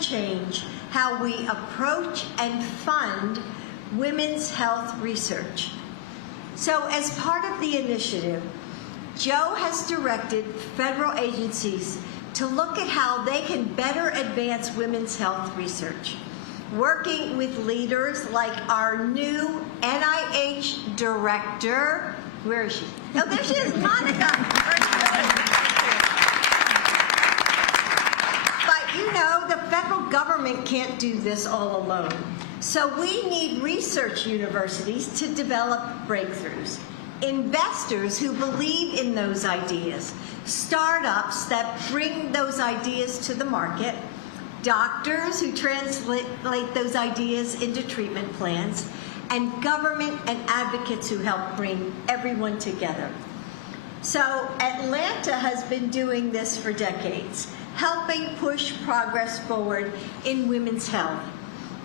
change how we approach and fund women's health research. So as part of the initiative, Joe has directed federal agencies to look at how they can better advance women's health research, working with leaders like our new NIH director. Where is she? Oh, there she is, Monica. But you know, the federal government can't do this all alone. So we need research universities to develop breakthroughs, investors who believe in those ideas, startups that bring those ideas to the market, doctors who translate those ideas into treatment plans, and government and advocates who help bring everyone together. So Atlanta has been doing this for decades, helping push progress forward in women's health.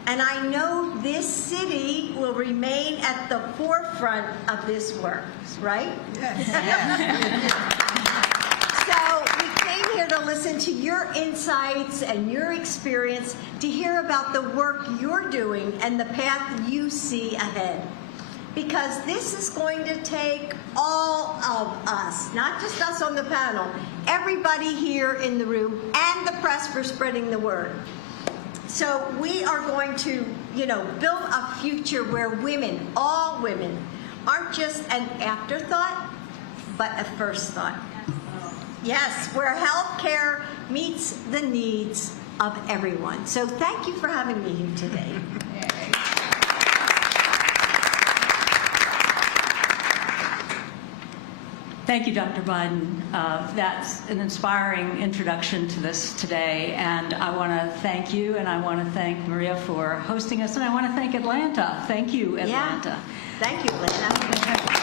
And I know this city will remain at the forefront of this work, right? Yes. So we came here to listen to your insights and your experience, to hear about the work you're doing and the path you see ahead. Because this is going to take all of us, not just us on the panel, everybody here in the room, and the press for spreading the word. So we are going to, build a future where women, all women, aren't just an afterthought, but a first thought. Yes, where healthcare meets the needs of everyone. So thank you for having me here today. Thank you, Dr. Biden. That's an inspiring introduction to this today, and I want to thank you, and I want to thank Maria for hosting us, and I want to thank Atlanta. Thank you, Atlanta. Yeah. Thank you, Atlanta.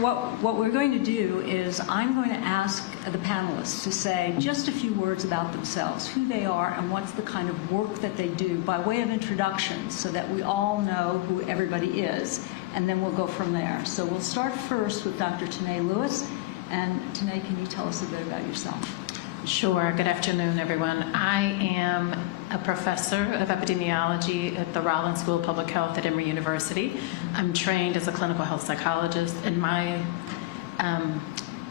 What we're going to do is I'm going to ask the panelists to say just a few words about themselves, who they are, and what's the kind of work that they do by way of introduction, so that we all know who everybody is, and then we'll go from there. So we'll start first with Dr. Tanae Lewis. And Tanae, can you tell us a bit about yourself? Sure. Good afternoon, everyone. I am a professor of epidemiology at the Rollins School of Public Health at Emory University. I'm trained as a clinical health psychologist, and my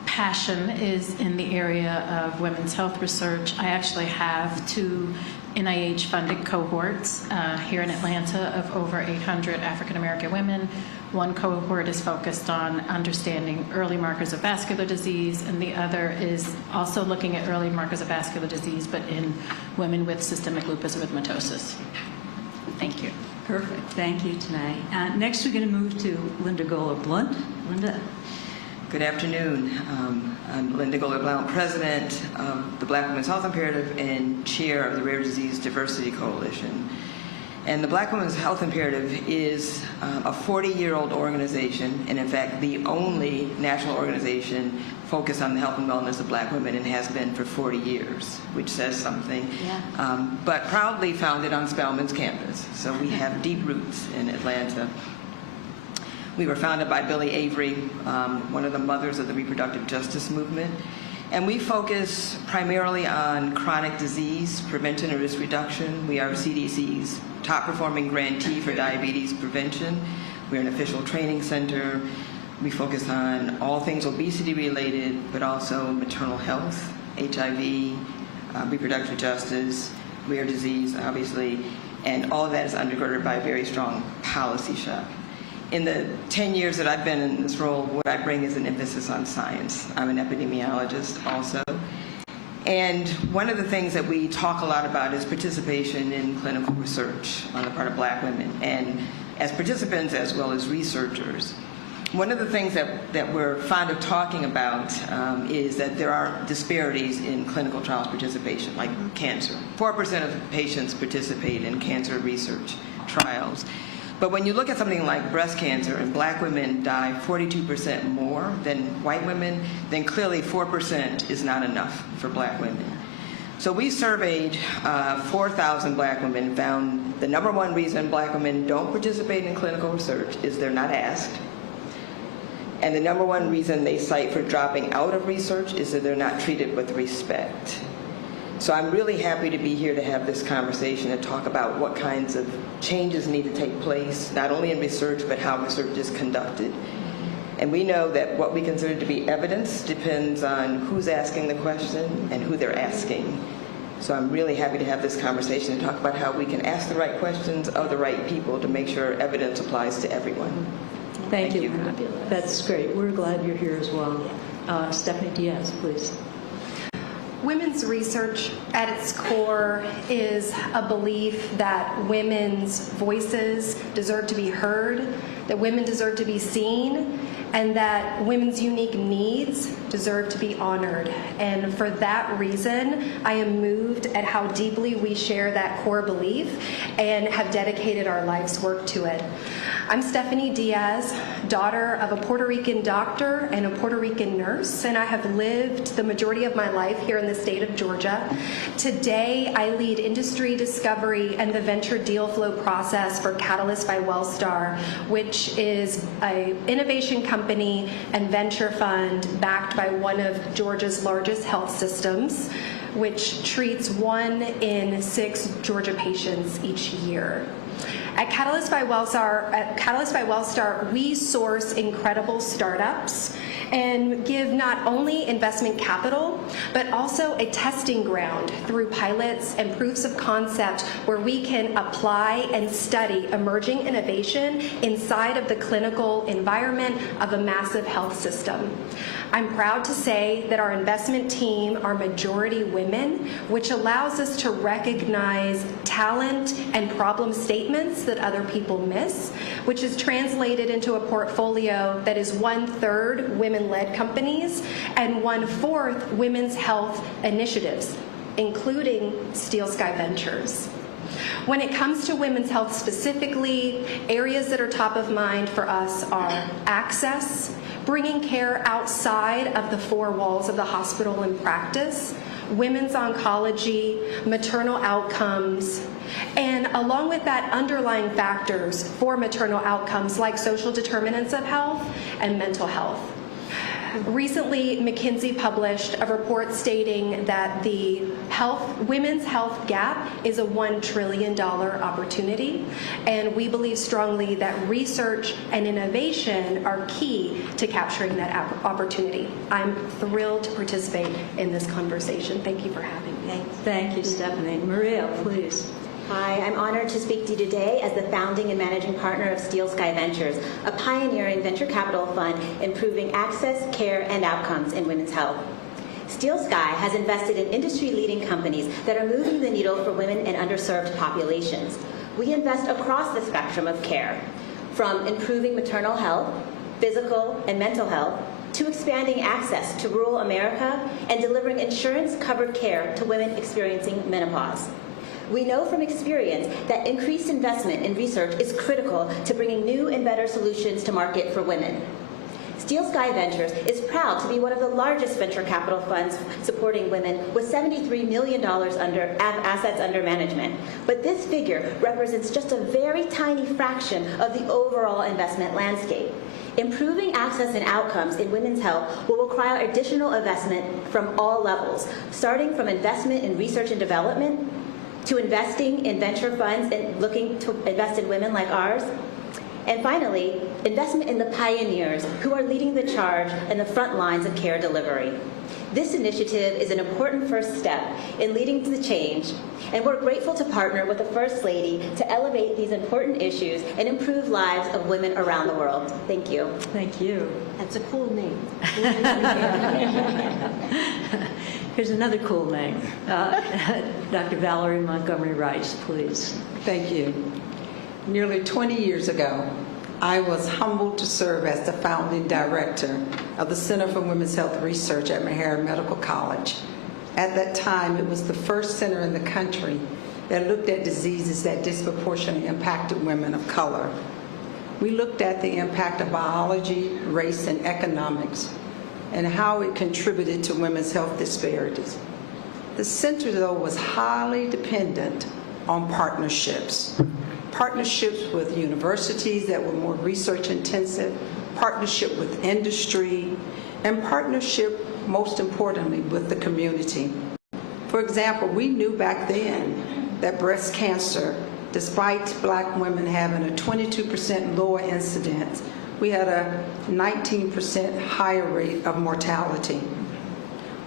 passion is in the area of women's health research. I actually have 2 NIH-funded cohorts here in Atlanta of over 800 African-American women. One cohort is focused on understanding early markers of vascular disease, and the other is also looking at early markers of vascular disease, but in women with systemic lupus erythematosus. Thank you. Perfect. Thank you, Tanae. Next, we're going to move to Linda Goler-Blunt. Linda. Good afternoon. I'm Linda Goler-Blount, president of the Black Women's Health Imperative and chair of the Rare Disease Diversity Coalition. And the Black Women's Health Imperative is a 40-year-old organization, and in fact the only national organization focused on the health and wellness of Black women, and has been for 40 years, which says something. Yeah. But proudly founded on Spelman's campus, so we have deep roots in Atlanta. We were founded by Billie Avery, one of the mothers of the reproductive justice movement. And we focus primarily on chronic disease prevention and risk reduction. We are CDC's top performing grantee for diabetes prevention. We're an official training center. We focus on all things obesity related, but also maternal health, HIV, reproductive justice, rare disease, obviously. And all of that is undergirded by a very strong policy shop. In the 10 years that I've been in this role, what I bring is an emphasis on science. I'm an epidemiologist also. And one of the things that we talk a lot about is participation in clinical research on the part of Black women. And as participants as well as researchers, one of the things that we're fond of talking about is that there are disparities in clinical trials participation, like cancer. 4% of patients participate in cancer research trials. But when you look at something like breast cancer, and Black women die 42% more than white women, then clearly 4% is not enough for Black women. So we surveyed 4,000 Black women, found the number one reason Black women don't participate in clinical research is they're not asked. And the number one reason they cite for dropping out of research is that they're not treated with respect. So I'm really happy to be here to have this conversation and talk about what kinds of changes need to take place, not only in research, but how research is conducted. And we know that what we consider to be evidence depends on who's asking the question and who they're asking. So I'm really happy to have this conversation and talk about how we can ask the right questions of the right people to make sure evidence applies to everyone. Thank you. That's great. We're glad you're here as well. Stephanie Diaz, please. Women's research at its core is a belief that women's voices deserve to be heard, that women deserve to be seen, and that women's unique needs deserve to be honored. And for that reason, I am moved at how deeply we share that core belief and have dedicated our life's work to it. I'm Stephanie Diaz, daughter of a Puerto Rican doctor and a Puerto Rican nurse, and I have lived the majority of my life here in the state of Georgia. Today, I lead industry discovery and the venture deal flow process for Panelist by Wellstar, which is an innovation company and venture fund backed by one of Georgia's largest health systems, which treats 1 in 6 Georgia patients each year. At Panelist by Wellstar, we source incredible startups and give not only investment capital, but also a testing ground through pilots and proofs of concept where we can apply and study emerging innovation inside of the clinical environment of a massive health system. I'm proud to say that our investment team are majority women, which allows us to recognize talent and problem statements that other people miss, which is translated into a portfolio that is 1/3 women-led companies and 1/4 women's health initiatives, including Steel Sky Ventures. When it comes to women's health specifically, areas that are top of mind for us are access, bringing care outside of the 4 walls of the hospital and practice, women's oncology, maternal outcomes, and along with that, underlying factors for maternal outcomes like social determinants of health and mental health. Recently, McKinsey published a report stating that the women's health gap is a $1 trillion opportunity, and we believe strongly that research and innovation are key to capturing that opportunity. I'm thrilled to participate in this conversation. Thank you for having me. Thank you, Stephanie. Maria, please. Hi, I'm honored to speak to you today as the founding and managing partner of Steel Sky Ventures, a pioneering venture capital fund improving access, care, and outcomes in women's health. Steel Sky has invested in industry-leading companies that are moving the needle for women and underserved populations. We invest across the spectrum of care, from improving maternal health, physical and mental health, to expanding access to rural America and delivering insurance-covered care to women experiencing menopause. We know from experience that increased investment in research is critical to bringing new and better solutions to market for women. Steel Sky Ventures is proud to be one of the largest venture capital funds supporting women with $73 million assets under management. But this figure represents just a very tiny fraction of the overall investment landscape. Improving access and outcomes in women's health will require additional investment from all levels, starting from investment in research and development, to investing in venture funds and looking to invest in women like ours. And finally, investment in the pioneers who are leading the charge in the front lines of care delivery. This initiative is an important first step in leading to the change, and we're grateful to partner with the First Lady to elevate these important issues and improve lives of women around the world. Thank you. Thank you. That's a cool name. Here's another cool name. Dr. Valerie Montgomery Rice, please. Thank you. Nearly 20 years ago, I was humbled to serve as the founding director of the Center for Women's Health Research at Morehouse Medical College. At that time, it was the first center in the country that looked at diseases that disproportionately impacted women of color. We looked at the impact of biology, race, and economics, and how it contributed to women's health disparities. The center, though, was highly dependent on partnerships. Partnerships with universities that were more research intensive, partnership with industry, and partnership, most importantly, with the community. For example, we knew back then that breast cancer, despite black women having a 22% lower incidence, we had a 19% higher rate of mortality.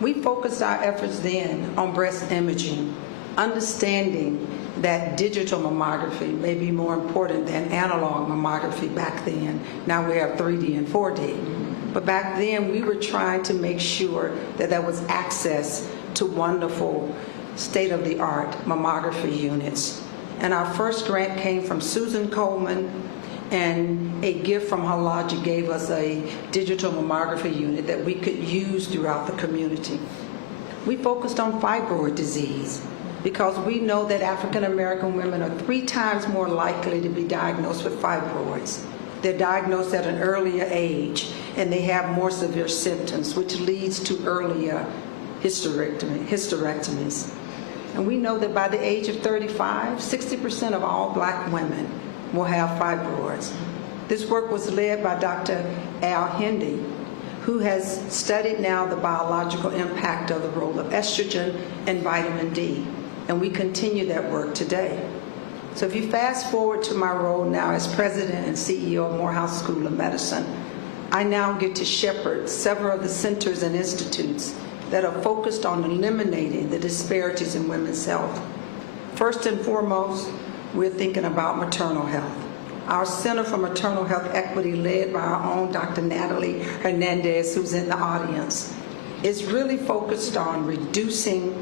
We focused our efforts then on breast imaging, understanding that digital mammography may be more important than analog mammography back then. Now we have 3D and 4D. But back then we were trying to make sure that there was access to wonderful state-of-the-art mammography units. And our first grant came from Susan Coleman, and a gift from her lodge gave us a digital mammography unit that we could use throughout the community. We focused on fibroid disease because we know that African American women are 3 times more likely to be diagnosed with fibroids. They're diagnosed at an earlier age, and they have more severe symptoms, which leads to earlier hysterectomies. And we know that by the age of 35, 60% of all black women will have fibroids. This work was led by Dr. Al Hindi, who has studied now the biological impact of the role of estrogen and vitamin D, and we continue that work today. So if you fast forward to my role now as president and CEO of Morehouse School of Medicine, I now get to shepherd several of the centers and institutes that are focused on eliminating the disparities in women's health. First and foremost, we're thinking about maternal health. Our Center for Maternal Health Equity, led by our own Dr. Natalie Hernandez, who's in the audience, is really focused on reducing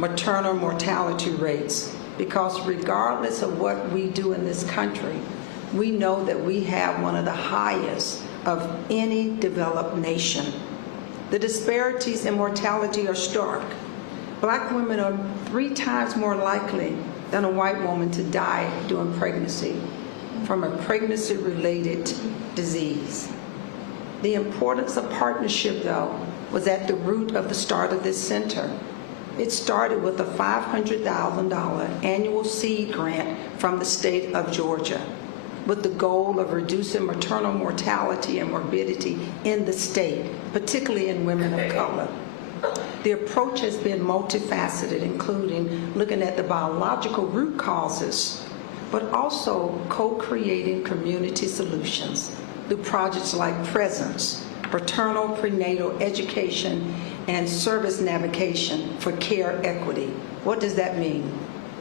maternal mortality rates, because regardless of what we do in this country, we know that we have one of the highest of any developed nation. The disparities in mortality are stark. Black women are 3 times more likely than a white woman to die during pregnancy from a pregnancy-related disease. The importance of partnership, though, was at the root of the start of this center. It started with a $500,000 annual seed grant from the state of Georgia, with the goal of reducing maternal mortality and morbidity in the state, particularly in women of color. The approach has been multifaceted, including looking at the biological root causes, but also co-creating community solutions through projects like Presence, maternal prenatal education and service navigation for care equity. What does that mean?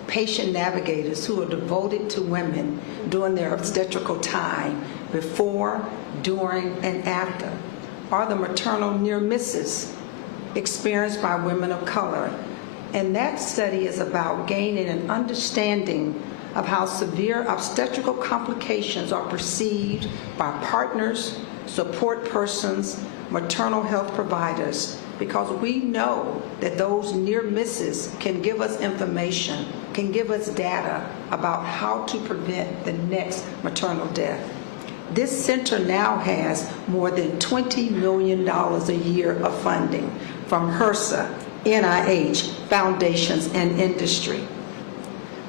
Patient navigators who are devoted to women during their obstetrical time, before, during, and after, are the maternal near misses experienced by women of color. And that study is about gaining an understanding of how severe obstetrical complications are perceived by partners, support persons, maternal health providers, because we know that those near misses can give us information, can give us data about how to prevent the next maternal death. This center now has more than $20 million a year of funding from HRSA, NIH, foundations, and industry.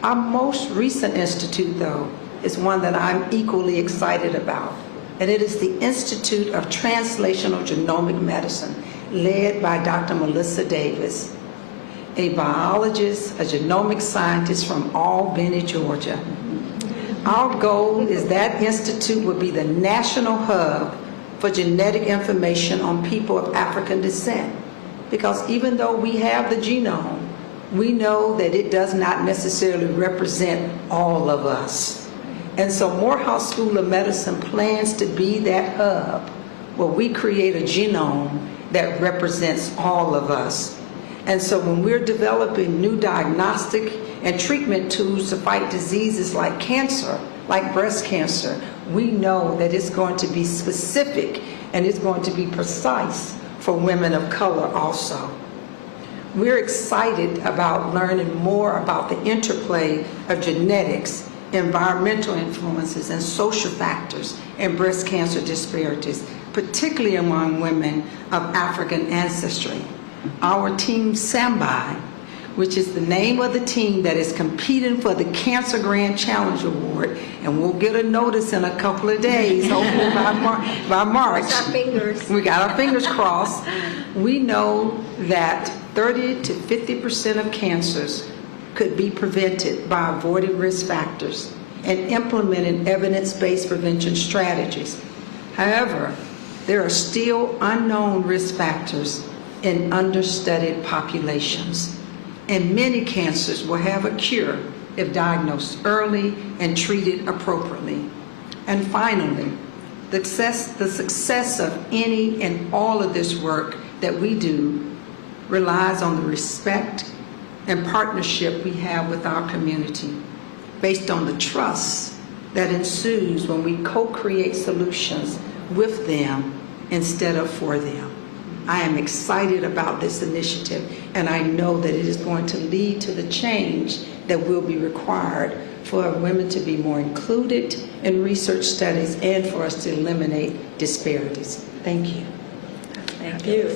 Our most recent institute, though, is one that I'm equally excited about, and it is the Institute of Translational Genomic Medicine, led by Dr. Melissa Davis, a biologist, a genomic scientist from Albany, Georgia. Our goal is that institute will be the national hub for genetic information on people of African descent, because even though we have the genome, we know that it does not necessarily represent all of us. And so Morehouse School of Medicine plans to be that hub where we create a genome that represents all of us. And so when we're developing new diagnostic and treatment tools to fight diseases like cancer, like breast cancer, we know that it's going to be specific and it's going to be precise for women of color also. We're excited about learning more about the interplay of genetics, environmental influences, and social factors in breast cancer disparities, particularly among women of African ancestry. Our team Sambai, which is the name of the team that is competing for the Cancer Grand Challenge Award, and we'll get a notice in a couple of days, hopefully by March. Cross our fingers. We got our fingers crossed. We know that 30 to 50% of cancers could be prevented by avoiding risk factors and implementing evidence-based prevention strategies. However, there are still unknown risk factors in understudied populations, and many cancers will have a cure if diagnosed early and treated appropriately. And finally, the success of any and all of this work that we do relies on the respect and partnership we have with our community, based on the trust that ensues when we co-create solutions with them instead of for them. I am excited about this initiative, and I know that it is going to lead to the change that will be required for women to be more included in research studies and for us to eliminate disparities. Thank you. Thank you.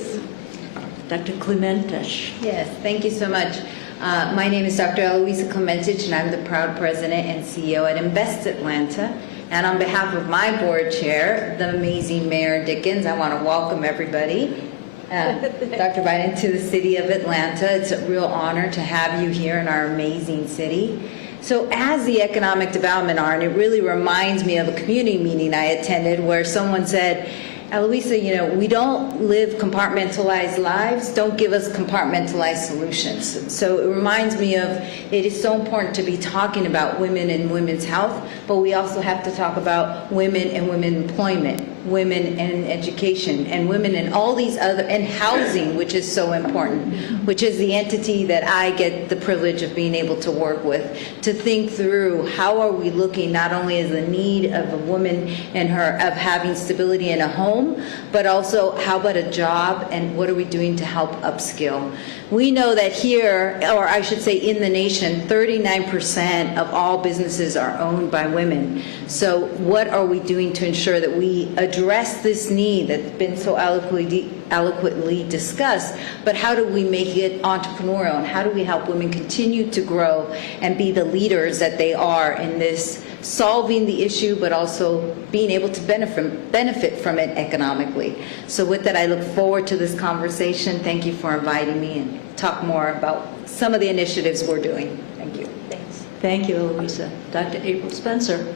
Dr. Clementich. Yes, thank you so much. My name is Dr. Eloisa Clementich, and I'm the proud president and CEO at Invest Atlanta. And on behalf of my board chair, the amazing Mayor Dickens, I want to welcome everybody, Dr. Biden, to the city of Atlanta. It's a real honor to have you here in our amazing city. So as the economic development arm, it really reminds me of a community meeting I attended where someone said, Eloisa, you know, we don't live compartmentalized lives. Don't give us compartmentalized solutions. So it reminds me of, it is so important to be talking about women and women's health, but we also have to talk about women and women employment, women and education, and women and all these other, and housing, which is so important, which is the entity that I get the privilege of being able to work with, to think through how are we looking not only as the need of a woman and her, of having stability in a home, but also how about a job and what are we doing to help upskill. We know that here, or I should say in the nation, 39% of all businesses are owned by women. So what are we doing to ensure that we address this need that's been so eloquently discussed, but how do we make it entrepreneurial, and how do we help women continue to grow and be the leaders that they are in this, solving the issue, but also being able to benefit from it economically. So with that, I look forward to this conversation. Thank you for inviting me and talk more about some of the initiatives we're doing. Thank you. Thanks. Thank you, Eloisa. Dr. April Spencer.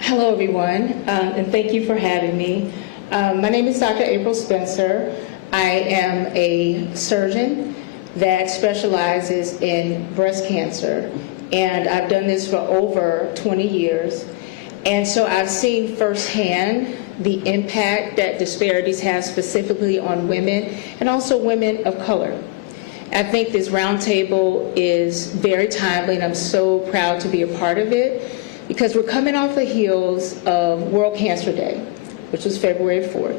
Hello, everyone, and thank you for having me. My name is Dr. April Spencer. I am a surgeon that specializes in breast cancer, and I've done this for over 20 years. And so I've seen firsthand the impact that disparities have specifically on women and also women of color. I think this roundtable is very timely, and I'm so proud to be a part of it, because we're coming off the heels of World Cancer Day, which was February 4th.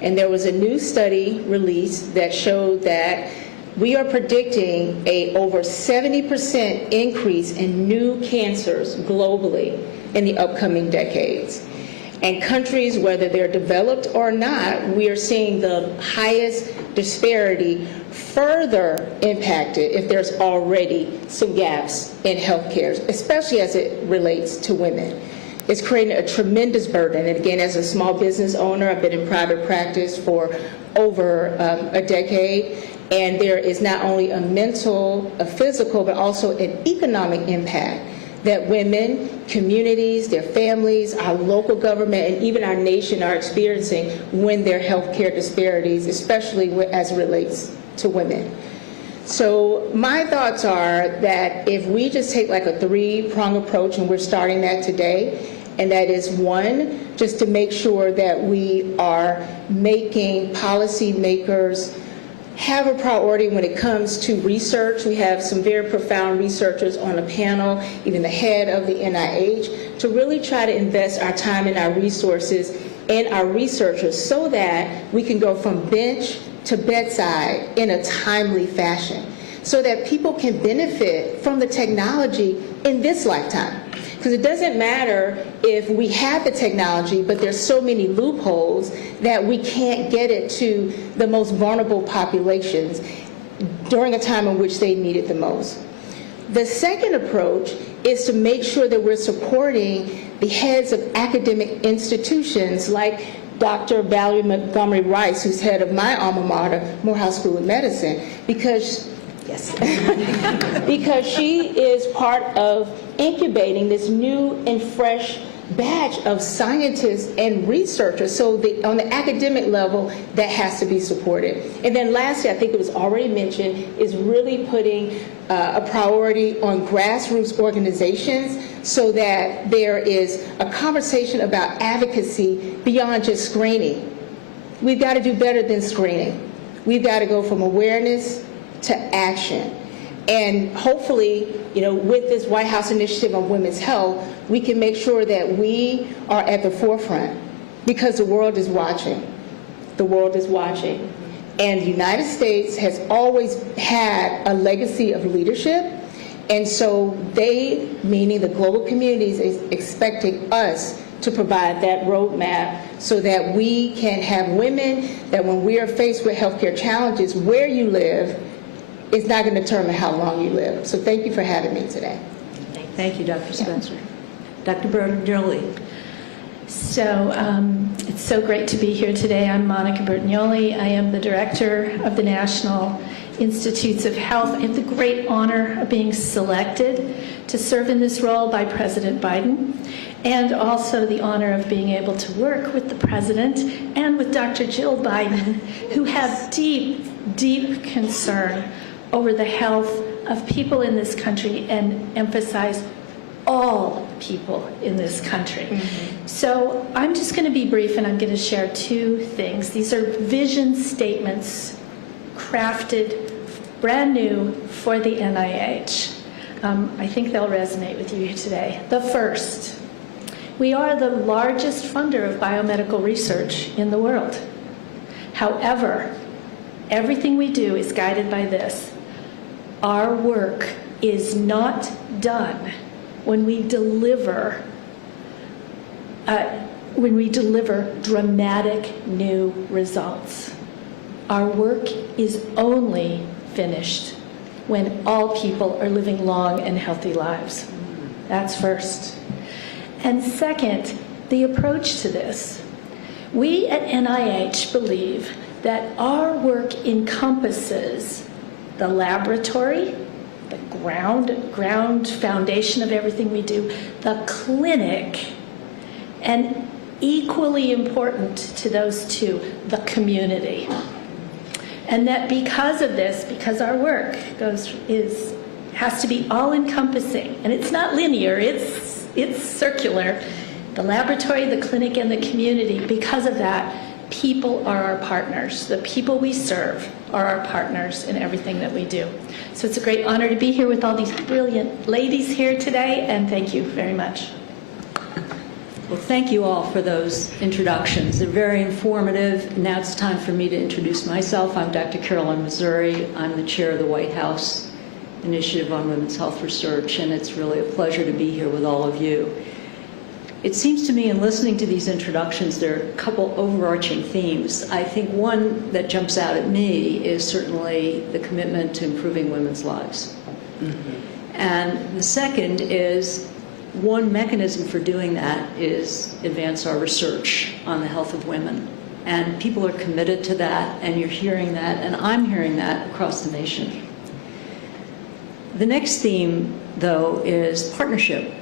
And there was a new study released that showed that we are predicting a over 70% increase in new cancers globally in the upcoming decades. And countries, whether they're developed or not, we are seeing the highest disparity further impacted if there's already some gaps in healthcare, especially as it relates to women. It's creating a tremendous burden. And again, as a small business owner, I've been in private practice for over a decade. And there is not only a mental, a physical, but also an economic impact that women, communities, their families, our local government, and even our nation are experiencing when there are healthcare disparities, especially as it relates to women. So my thoughts are that if we just take like a three-prong approach, and we're starting that today, and that is one, just to make sure that we are making policymakers have a priority when it comes to research. We have some very profound researchers on the panel, even the head of the NIH, to really try to invest our time and our resources in our researchers so that we can go from bench to bedside in a timely fashion, so that people can benefit from the technology in this lifetime. Because it doesn't matter if we have the technology, but there's so many loopholes that we can't get it to the most vulnerable populations during a time in which they need it the most. The second approach is to make sure that we're supporting the heads of academic institutions like Dr. Valerie Montgomery Rice, who's head of my alma mater, Morehouse School of Medicine, because because she is part of incubating this new and fresh batch of scientists and researchers. So on the academic level, that has to be supported. And then lastly, I think it was already mentioned, is really putting a priority on grassroots organizations so that there is a conversation about advocacy beyond just screening. We've got to do better than screening. We've got to go from awareness to action. And hopefully, with this White House initiative on women's health, we can make sure that we are at the forefront because the world is watching. The world is watching. And the United States has always had a legacy of leadership. And so they, meaning the global communities, is expecting us to provide that roadmap so that we can have women that when we are faced with healthcare challenges, where you live is not going to determine how long you live. So thank you for having me today. Thank you, Dr. Spencer. Dr. Bertagnoli. So it's so great to be here today. I'm Monica Bertagnoli. I am the director of the National Institutes of Health. I have the great honor of being selected to serve in this role by President Biden, and also the honor of being able to work with the President and with Dr. Jill Biden, who have deep, deep concern over the health of people in this country and emphasize all people in this country. So I'm just going to be brief, and I'm going to share two things. These are vision statements crafted brand new for the NIH. I think they'll resonate with you today. The first, we are the largest funder of biomedical research in the world. However, everything we do is guided by this. Our work is not done when we deliver dramatic new results. Our work is only finished when all people are living long and healthy lives. That's first. And second, the approach to this. We at NIH believe that our work encompasses the laboratory, the ground foundation of everything we do, the clinic, and equally important to those two, the community. And that because of this, because our work has to be all-encompassing, and it's not linear, it's circular, the laboratory, the clinic, and the community, because of that, people are our partners. The people we serve are our partners in everything that we do. So it's a great honor to be here with all these brilliant ladies here today, and thank you very much. Well, thank you all for those introductions. They're very informative. Now it's time for me to introduce myself. I'm Dr. Carolyn Missouri. I'm the chair of the White House Initiative on Women's Health Research, and it's really a pleasure to be here with all of you. It seems to me in listening to these introductions, there are a couple overarching themes. I think one that jumps out at me is certainly the commitment to improving women's lives. And the second is one mechanism for doing that is advance our research on the health of women. And people are committed to that, and you're hearing that, and I'm hearing that across the nation. The next theme, though, is partnership.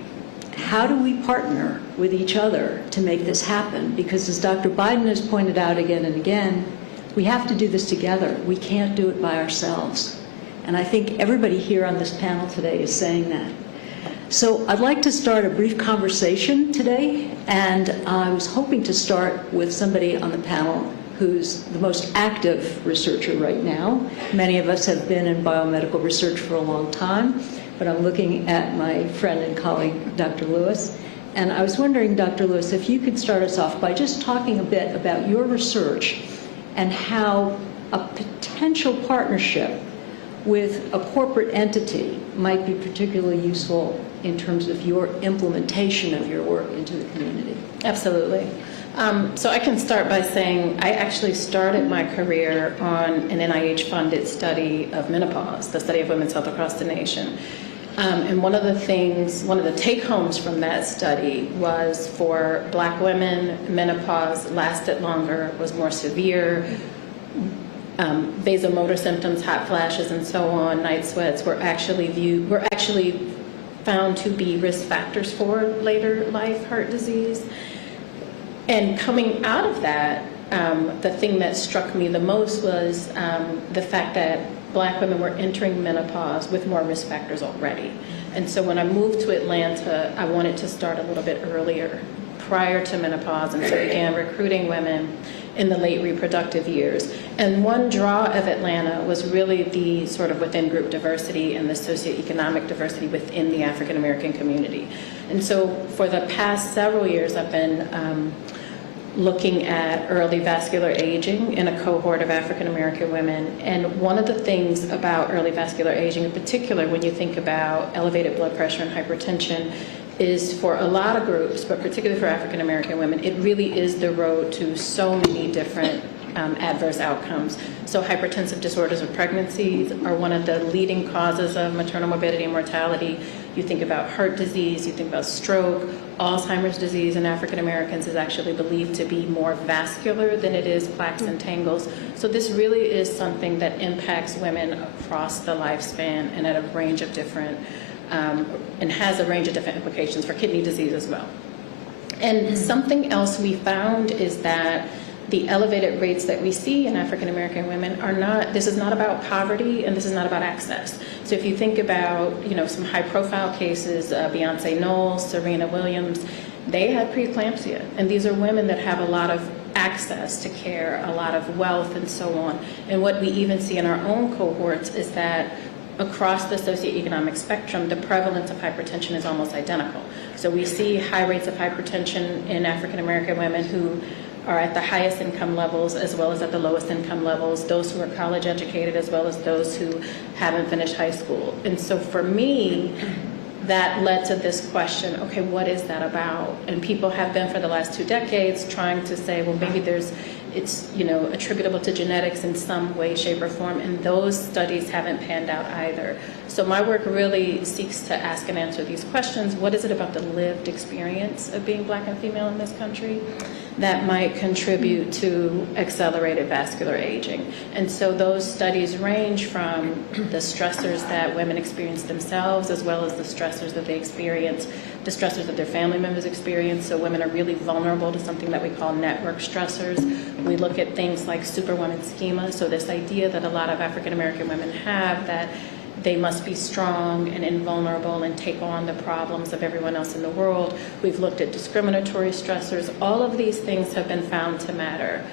How do we partner with each other to make this happen? Because as Dr. Biden has pointed out again and again, we have to do this together. We can't do it by ourselves. And I think everybody here on this panel today is saying that. So I'd like to start a brief conversation today, and I was hoping to start with somebody on the panel who's the most active researcher right now. Many of us have been in biomedical research for a long time, but I'm looking at my friend and colleague, Dr. Lewis. And I was wondering, Dr. Lewis, if you could start us off by just talking a bit about your research and how a potential partnership with a corporate entity might be particularly useful in terms of your implementation of your work into the community. Absolutely. So I can start by saying I actually started my career on an NIH-funded study of menopause, the study of women's health across the nation. And one of the take-homes from that study was for Black women, menopause lasted longer, was more severe. Vasomotor symptoms, hot flashes, and so on, night sweats were actually found to be risk factors for later life heart disease. And coming out of that, the thing that struck me the most was the fact that Black women were entering menopause with more risk factors already. And so when I moved to Atlanta, I wanted to start a little bit earlier, prior to menopause, and so began recruiting women in the late reproductive years. And one draw of Atlanta was really the sort of within group diversity and the socioeconomic diversity within the African American community. And so for the past several years, I've been looking at early vascular aging in a cohort of African American women. And one of the things about early vascular aging, in particular when you think about elevated blood pressure and hypertension, is for a lot of groups, but particularly for African American women, it really is the road to so many different adverse outcomes. So hypertensive disorders of pregnancies are one of the leading causes of maternal morbidity and mortality. You think about heart disease, you think about stroke. Alzheimer's disease in African Americans is actually believed to be more vascular than it is plaques and tangles. So this really is something that impacts women across the lifespan and at a range of different, and has a range of different implications for kidney disease as well. And something else we found is that the elevated rates that we see in African American women are not, this is not about poverty and this is not about access. So if you think about, some high profile cases, Beyonce Knowles, Serena Williams, they had preeclampsia. And these are women that have a lot of access to care, a lot of wealth and so on. And what we even see in our own cohorts is that across the socioeconomic spectrum, the prevalence of hypertension is almost identical. So we see high rates of hypertension in African American women who are at the highest income levels as well as at the lowest income levels, those who are college educated as well as those who haven't finished high school. And so for me, that led to this question, okay, what is that about? And people have been for the last 2 decades trying to say, well, maybe it's attributable to genetics in some way, shape, or form, and those studies haven't panned out either. So my work really seeks to ask and answer these questions. What is it about the lived experience of being Black and female in this country that might contribute to accelerated vascular aging? And so those studies range from the stressors that women experience themselves, as well as the stressors that they experience, the stressors that their family members experience. So women are really vulnerable to something that we call network stressors. We look at things like superwoman schema, so this idea that a lot of African American women have that they must be strong and invulnerable and take on the problems of everyone else in the world. We've looked at discriminatory stressors. All of these things have been found to matter.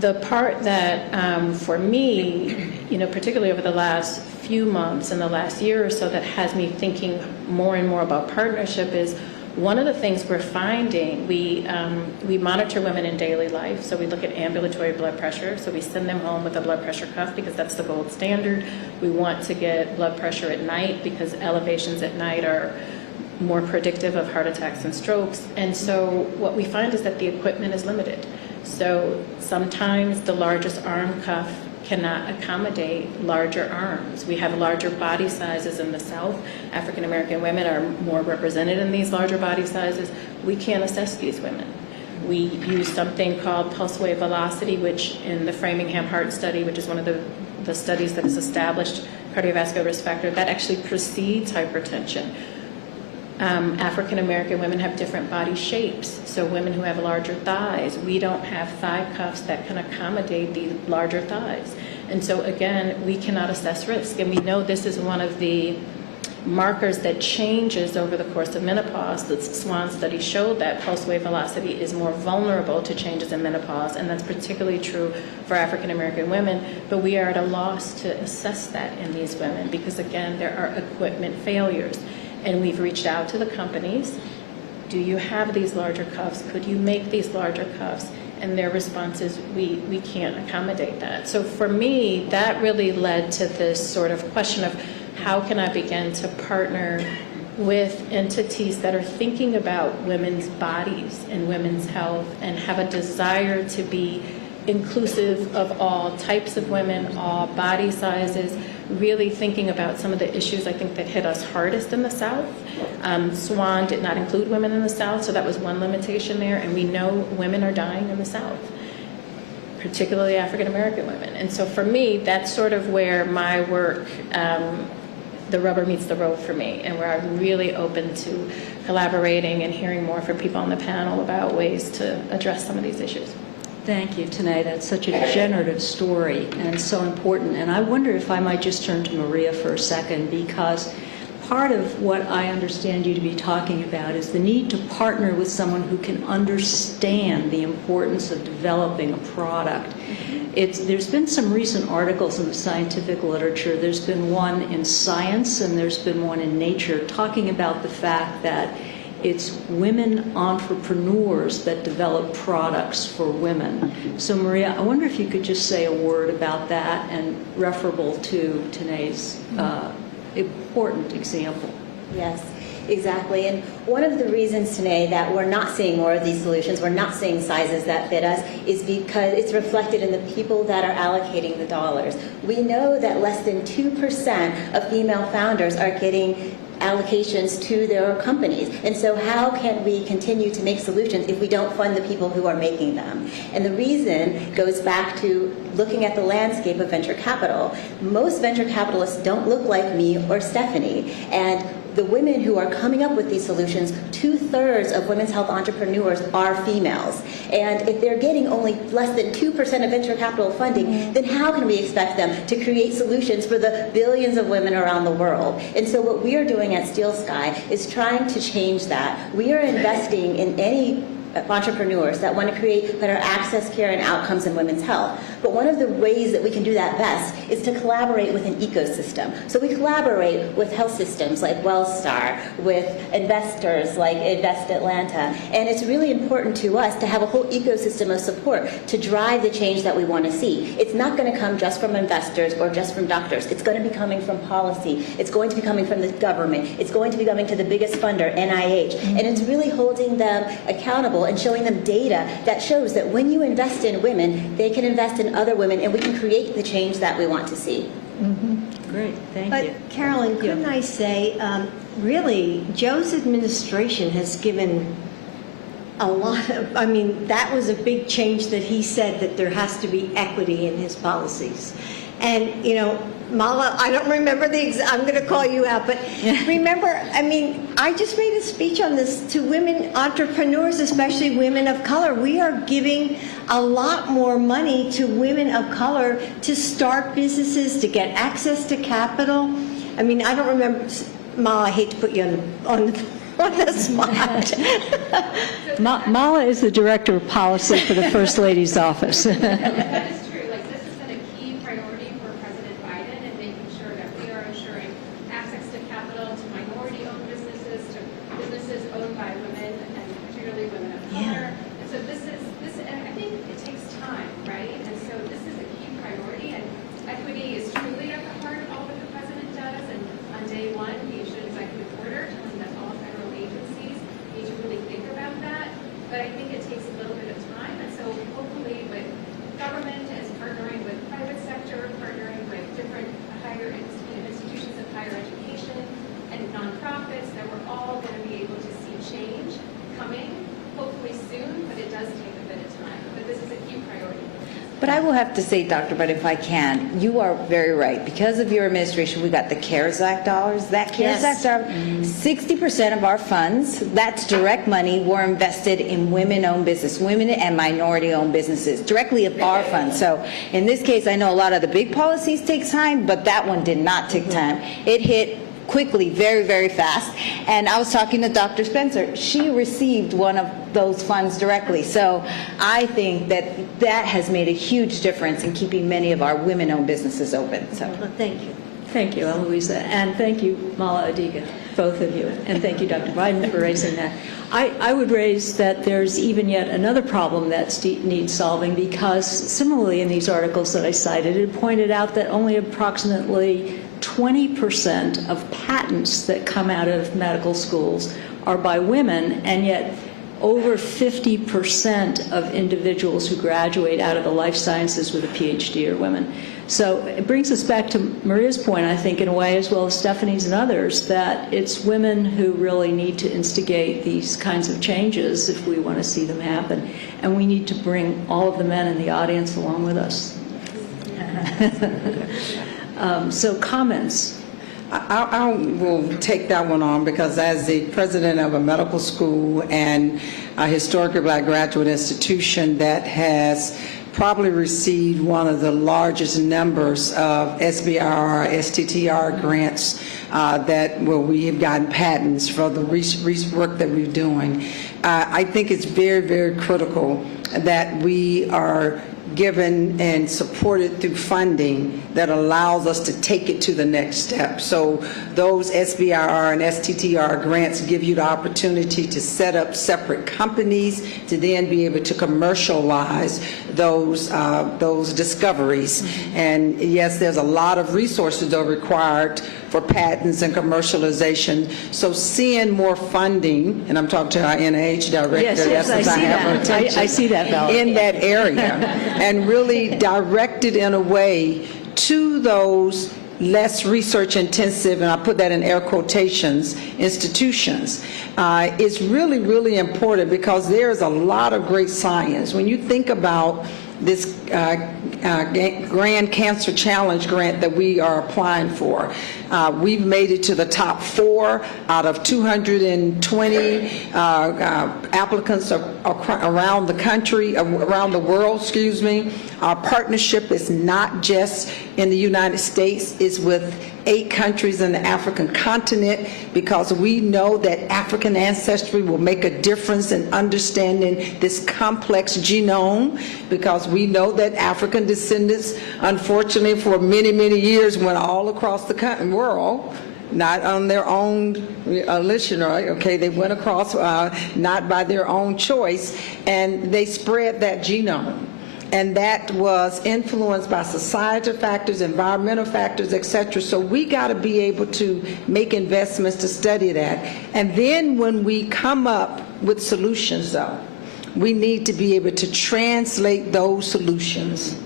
The part that, for me, particularly over the last few months and the last year or so that has me thinking more and more about partnership is one of the things we're finding, we monitor women in daily life. So we look at ambulatory blood pressure. So we send them home with a blood pressure cuff because that's the gold standard. We want to get blood pressure at night because elevations at night are more predictive of heart attacks and strokes. And so what we find is that the equipment is limited. So sometimes the largest arm cuff cannot accommodate larger arms. We have larger body sizes in the South. African American women are more represented in these larger body sizes. We can't assess these women. We use something called pulse wave velocity, which in the Framingham Heart Study, which is one of the studies that has established cardiovascular risk factor, that actually precedes hypertension. African American women have different body shapes. So women who have larger thighs, we don't have thigh cuffs that can accommodate the larger thighs. And so again, we cannot assess risk. And we know this is one of the markers that changes over the course of menopause. The SWAN study showed that pulse wave velocity is more vulnerable to changes in menopause, and that's particularly true for African American women. But we are at a loss to assess that in these women because, again, there are equipment failures. And we've reached out to the companies. Do you have these larger cuffs? Could you make these larger cuffs? And their response is, we can't accommodate that. So for me, that really led to this sort of question of how can I begin to partner with entities that are thinking about women's bodies and women's health and have a desire to be inclusive of all types of women, all body sizes, really thinking about some of the issues I think that hit us hardest in the South. SWAN did not include women in the South, so that was one limitation there, and we know women are dying in the South, particularly African American women. And so for me, that's sort of where my work, the rubber meets the road for me, and where I'm really open to collaborating and hearing more from people on the panel about ways to address some of these issues. Thank you, Tanae. That's such a generative story and so important. And I wonder if I might just turn to Maria for a second, because part of what I understand you to be talking about is the need to partner with someone who can understand the importance of developing a product. There's been some recent articles in the scientific literature. There's been one in Science and there's been one in Nature talking about the fact that it's women entrepreneurs that develop products for women. So Maria, I wonder if you could just say a word about that and referable to Tanae's important example. Yes, exactly. And one of the reasons today that we're not seeing more of these solutions, we're not seeing sizes that fit us, is because it's reflected in the people that are allocating the dollars. We know that less than 2% of female founders are getting allocations to their companies. And so how can we continue to make solutions if we don't fund the people who are making them? And the reason goes back to looking at the landscape of venture capital. Most venture capitalists don't look like me or Stephanie. And the women who are coming up with these solutions, 2/3 of women's health entrepreneurs are females. And if they're getting only less than 2% of venture capital funding, then how can we expect them to create solutions for the billions of women around the world? And so what we are doing at Steel Sky is trying to change that. We are investing in any entrepreneurs that want to create better access, care, and outcomes in women's health. But one of the ways that we can do that best is to collaborate with an ecosystem. So we collaborate with health systems like WellStar, with investors like Invest Atlanta, and it's really important to us to have a whole ecosystem of support to drive the change that we want to see. It's not going to come just from investors or just from doctors. It's going to be coming from policy. It's going to be coming from the government. It's going to be coming to the biggest funder, NIH, and it's really holding them accountable and showing them data that shows that when you invest in women, they can invest in other women, and we can create the change that we want to see. Great, thank But you. Carolyn, couldn't I say, really, Joe's administration has given a lot of, I mean, that was a big change that he said that there has to be equity in his policies. And, you know, Mala, I don't remember I'm going to call you out, but remember, I mean, I just made a speech on this to women entrepreneurs, especially women of color. We are giving a lot more money to women of color to start businesses, to get access to capital. I mean, I don't remember, Mala, I hate to put you on the spot. Mala is the Director of Policy for the First Lady's Office. That is true. Like, this has been a key priority for President Biden in making sure that we are ensuring access to capital to minority-owned businesses, to businesses owned by women, and particularly women of color. And so and I think it takes time, right? And so this is a key priority, and equity is truly at the heart of all that the president does. And on day one, he issued an executive order telling that all federal agencies need to really think about that. But I think it takes a little bit of time, and so hopefully with government as partnering with private sector, partnering with different institutions of higher education and nonprofits, that we're all going to be able to see change coming, hopefully soon, but it does take a bit of time. But this is a key priority. But I will have to say, Dr. But if I can, you are very right. Because of your administration, we got the CARES Act dollars. That CARES Act dollars, 60% of our funds, that's direct money, were invested in women-owned business, women and minority-owned businesses, directly of our funds. So in this case, I know a lot of the big policies take time, but that one did not take time. It hit quickly, very, very fast. And I was talking to Dr. Spencer. She received one of those funds directly. So I think that that has made a huge difference in keeping many of our women-owned businesses open. So Well, thank you. Thank you, Eloisa, and thank you, Mala Adiga, both of you, and thank you, Dr. Biden, for raising that. I would raise that there's even yet another problem that needs solving, because similarly in these articles that I cited, it pointed out that only approximately 20% of patents that come out of medical schools are by women, and yet over 50% of individuals who graduate out of the life sciences with a PhD are women. So it brings us back to Maria's point, I think, in a way, as well as Stephanie's and others, that it's women who really need to instigate these kinds of changes if we want to see them happen. And we need to bring all of the men in the audience along with us. So comments. I will take that one on because as the president of a medical school and a historically black graduate institution that has probably received one of the largest numbers of SBIR, STTR grants where we have gotten patents for the work that we're doing. I think it's very, very critical that we are given and supported through funding that allows us to take it to the next step. So those SBIR and STTR grants give you the opportunity to set up separate companies to then be able to commercialize those discoveries. And yes, there's a lot of resources that are required for patents and commercialization. So seeing more funding, and I'm talking to our NIH director, Yes, I see that. I see that, Valerie. in that area, and really directed in a way to those less research intensive, and I put that in air quotations, institutions, is really, really important because there's a lot of great science. When you think about this Grand Cancer Challenge grant that we are applying for, we've made it to the top 4 out of 220 applicants around the country, around the world, excuse me. Our partnership is not just in the United States, it's with 8 countries in the African continent, because we know that African ancestry will make a difference in understanding this complex genome, because we know that African descendants, unfortunately, for many, many years went all across the world, not on their own volition, right? Okay, they went across not by their own choice, and they spread that genome. And that was influenced by societal factors, environmental factors, et cetera. So we got to be able to make investments to study that. And then when we come up with solutions, though, we need to be able to translate those solutions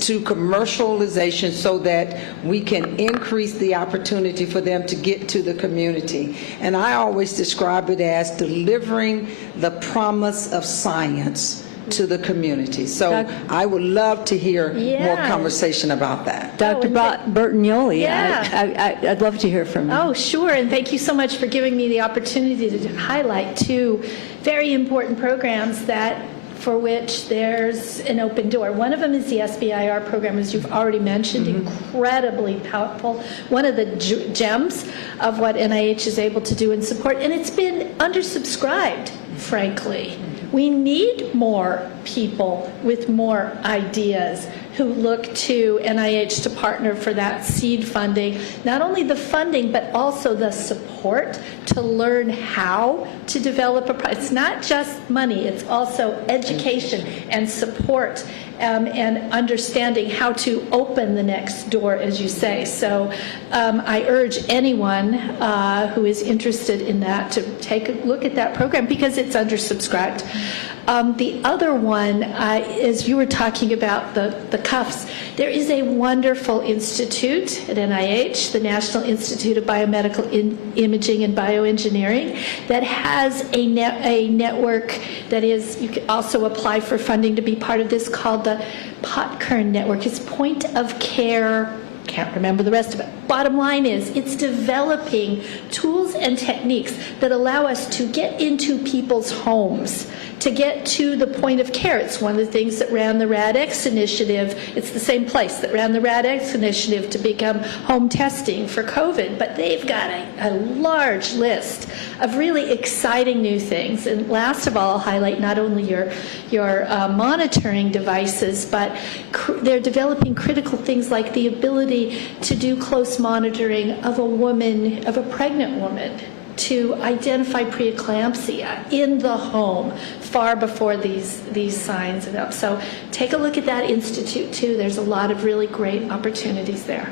to commercialization so that we can increase the opportunity for them to get to the community. And I always describe it as delivering the promise of science to the community. So I would love to hear more conversation about that. Dr. Bertagnoli, Yeah. I'd love to hear from you. Oh, sure, and thank you so much for giving me the opportunity to highlight 2 very important programs for which there's an open door. One of them is the SBIR program, as you've already mentioned, incredibly powerful, one of the gems of what NIH is able to do and support, and it's been undersubscribed, frankly. We need more people with more ideas who look to NIH to partner for that seed funding, not only the funding, but also the support to learn how to develop a product. It's not just money, it's also education and support and understanding how to open the next door, as you say. So I urge anyone who is interested in that to take a look at that program because it's undersubscribed. The other one, as you were talking about the cuffs, there is a wonderful institute at NIH, the National Institute of Biomedical Imaging and Bioengineering, that has a network that is, you can also apply for funding to be part of this, called the Potkern Network. It's point of care, can't remember the rest of it. Bottom line is, it's developing tools and techniques that allow us to get into people's homes, to get to the point of care. It's one of the things that ran the RADx initiative. It's the same place that ran the RADx initiative to become home testing for COVID, but they've got a large list of really exciting new things. And last of all, I'll highlight not only your monitoring devices, but they're developing critical things like the ability to do close monitoring of a pregnant woman, to identify preeclampsia in the home far before these signs are up. So take a look at that institute too. There's a lot of really great opportunities there.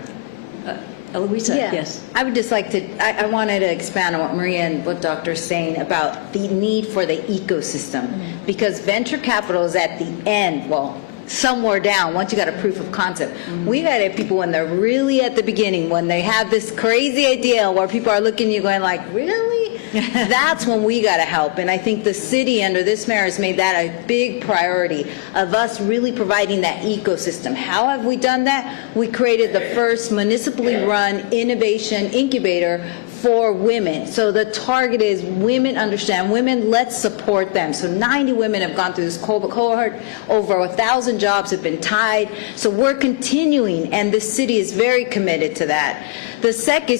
Eloisa, yes. I would just like to, I wanted to expand on what Maria and what Doctor's saying about the need for the ecosystem, because venture capital is at the end, well, somewhere down once you got a proof of concept. We got to have people when they're really at the beginning, when they have this crazy idea where people are looking at you going like, really? That's when we got to help. And I think the city under this mayor has made that a big priority of us really providing that ecosystem. How have we done that? We created the first municipally run innovation incubator for women. So the target is women understand. Women, let's support them. So 90 women have gone through this cohort. Over 1,000 jobs have been tied. So we're continuing, and the city is very committed to that. The second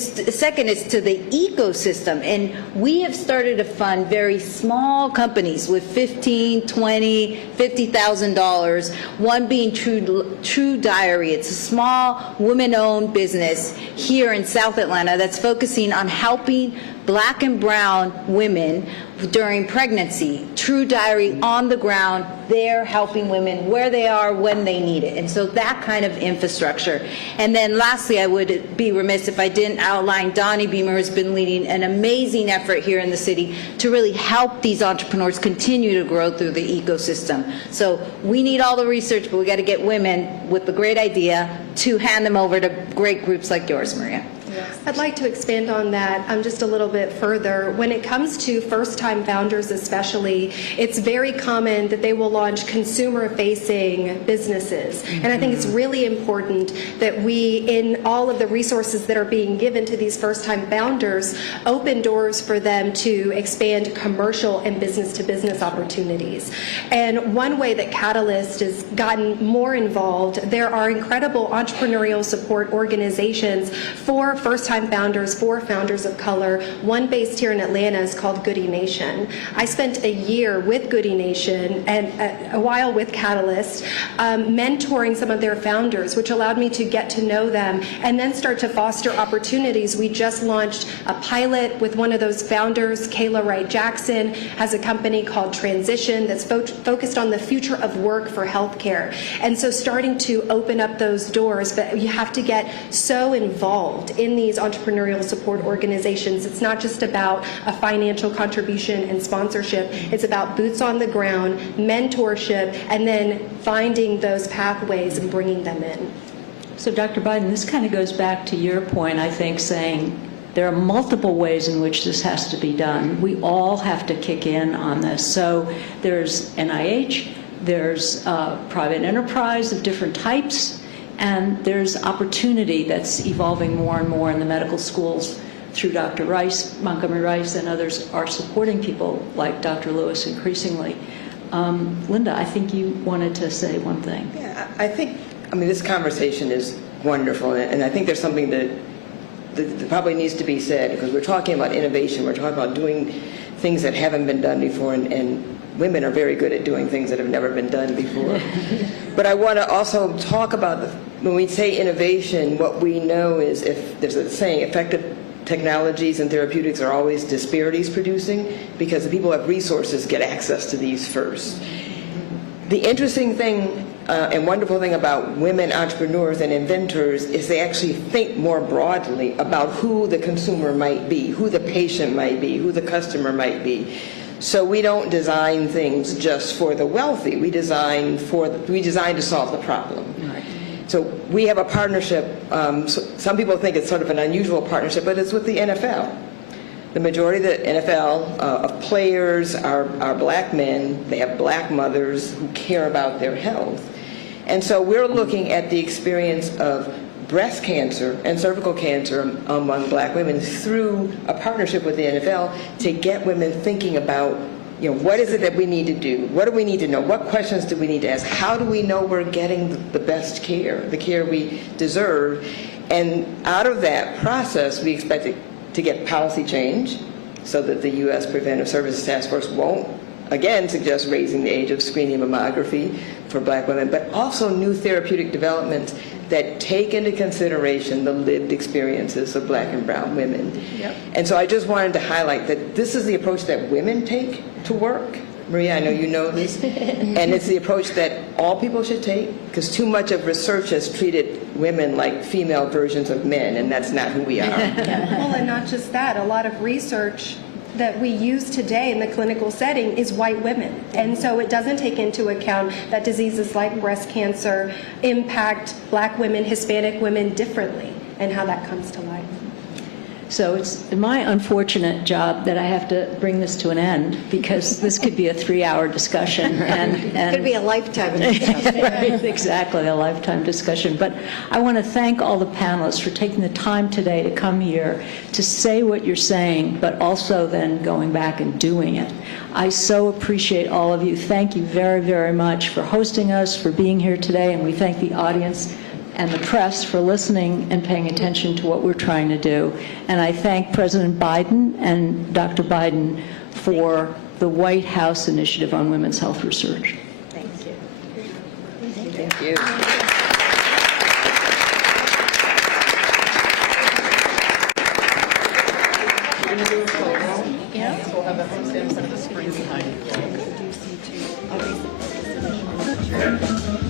is to the ecosystem, and we have started to fund very small companies with $15,000, $20,000, $50,000. One being True Diary. It's a small women-owned business here in South Atlanta that's focusing on helping Black and brown women during pregnancy. True Diary on the ground, they're helping women where they are when they need it. And so that kind of infrastructure. And then lastly, I would be remiss if I didn't outline Donnie Beamer has been leading an amazing effort here in the city to really help these entrepreneurs continue to grow through the ecosystem. So we need all the research, but we got to get women with the great idea to hand them over to great groups like yours, Maria. I'd like to expand on that just a little bit further. When it comes to first-time founders especially, it's very common that they will launch consumer-facing businesses. And I think it's really important that we, in all of the resources that are being given to these first-time founders, open doors for them to expand commercial and business-to-business opportunities. And one way that Catalyst has gotten more involved, there are incredible entrepreneurial support organizations for first-time founders, for founders of color. One based here in Atlanta is called Goody Nation. I spent a year with Goody Nation and a while with Catalyst, mentoring some of their founders, which allowed me to get to know them and then start to foster opportunities. We just launched a pilot with one of those founders, Kayla Wright Jackson, has a company called Transition that's focused on the future of work for healthcare. And so starting to open up those doors, but you have to get so involved in these entrepreneurial support organizations. It's not just about a financial contribution and sponsorship. It's about boots on the ground, mentorship, and then finding those pathways and bringing them in. So Dr. Biden, this kind of goes back to your point, I think, saying there are multiple ways in which this has to be done. We all have to kick in on this. So there's NIH, there's private enterprise of different types, and there's opportunity that's evolving more and more in the medical schools through Dr. Rice, Montgomery Rice, and others are supporting people like Dr. Lewis increasingly. Linda, I think you wanted to say one thing. Yeah, I think, this conversation is wonderful, and I think there's something that probably needs to be said, because we're talking about innovation, we're talking about doing things that haven't been done before, and women are very good at doing things that have never been done before. But I want to also talk about, when we say innovation, what we know is, if there's a saying, effective technologies and therapeutics are always disparities producing, because the people who have resources get access to these first. The interesting thing and wonderful thing about women entrepreneurs and inventors is they actually think more broadly about who the consumer might be, who the patient might be, who the customer might be. So we don't design things just for the wealthy. We design to solve the problem. Right. So we have a partnership. Some people think it's sort of an unusual partnership, but it's with the NFL. The majority of the NFL of players are Black men. They have Black mothers who care about their health. And so we're looking at the experience of breast cancer and cervical cancer among Black women through a partnership with the NFL to get women thinking about, what is it that we need to do? What do we need to know? What questions do we need to ask? How do we know we're getting the best care, the care we deserve? And out of that process, we expect to get policy change so that the U.S. Preventive Services Task Force won't, again, suggest raising the age of screening mammography for Black women, but also new therapeutic developments that take into consideration the lived experiences of Black and brown women. Yep. And so I just wanted to highlight that this is the approach that women take to work. Maria, I know you know this. And it's the approach that all people should take, because too much of research has treated women like female versions of men, and that's not who we are. Well, and not just that. A lot of research that we use today in the clinical setting is white women. And so it doesn't take into account that diseases like breast cancer impact Black women, Hispanic women differently, and how that comes to life. So it's my unfortunate job that I have to bring this to an end, because this could be a 3-hour discussion. And Could be a lifetime discussion. Right, exactly, a lifetime discussion. But I want to thank all the panelists for taking the time today to come here to say what you're saying, but also then going back and doing it. I so appreciate all of you. Thank you very, very much for hosting us, for being here today, and we thank the audience and the press for listening and paying attention to what we're trying to do. And I thank President Biden and Dr. Biden for the White House Initiative on Women's Health Research. Thank you. Thank you. We'll have a home stand, the screen behind you.